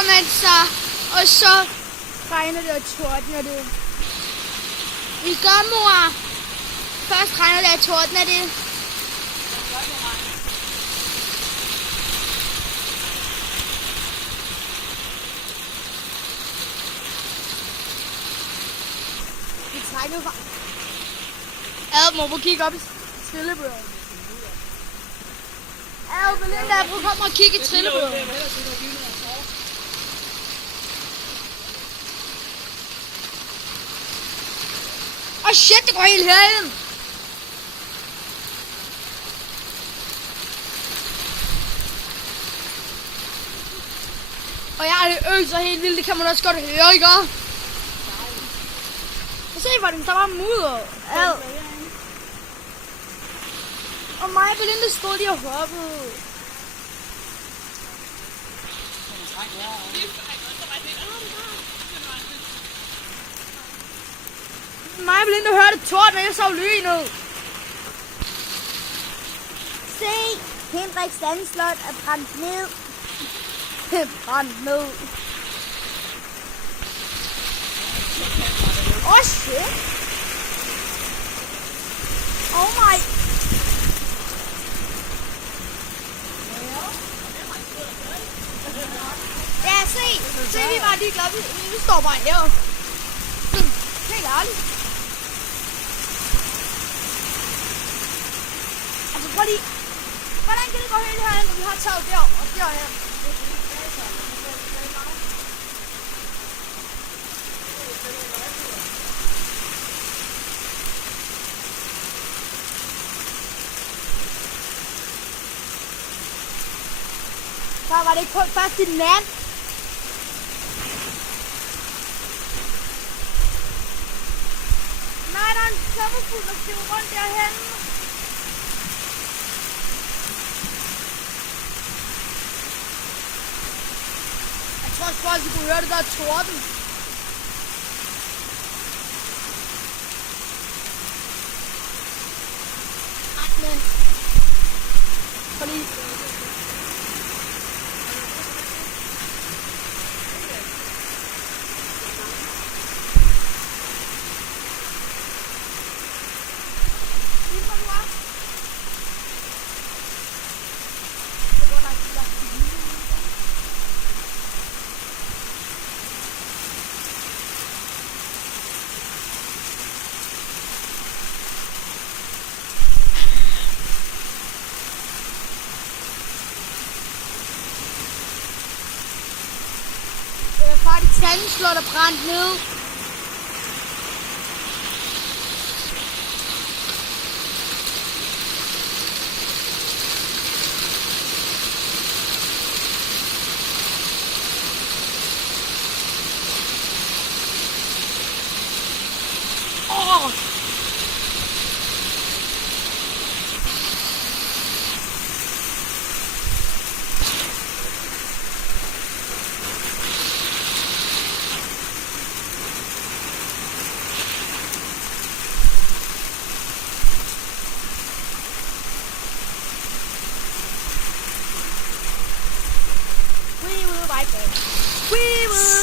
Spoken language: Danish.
hygger man sig, og så regner det og tordner det. Vi gør, mor. Først regner det og tordner det. Vi trækker fra. Ad, må kigge op i trillebøren. Ad, Belinda, prøv at komme og kigge i trillebøren. Åh shit, det går helt herhen. Og jeg er øl så helt vildt, det kan man også godt høre, ikke? Se, hvor der var mudder. Ad. Og mig og Belinda stod lige og hoppede. Mig og Belinda hørte torden, og jeg så lynet. Se, Hendrik Sandslot er brændt ned. Brændt ned. Åh shit. Oh my. Ja, se, vi var lige glade. Vi står bare her. Helt ærligt. Altså prøv lige. Hvordan kan det gå helt herhen, når vi har taget der og derhen? Så var det ikke kun først din mand. Nej, der er en sommerfugl, der flyver rundt derhen. Jeg tror også bare, at vi kunne høre det der torden. Ej, men. Prøv lige. Faktisk Sandslot er brændt ned. We will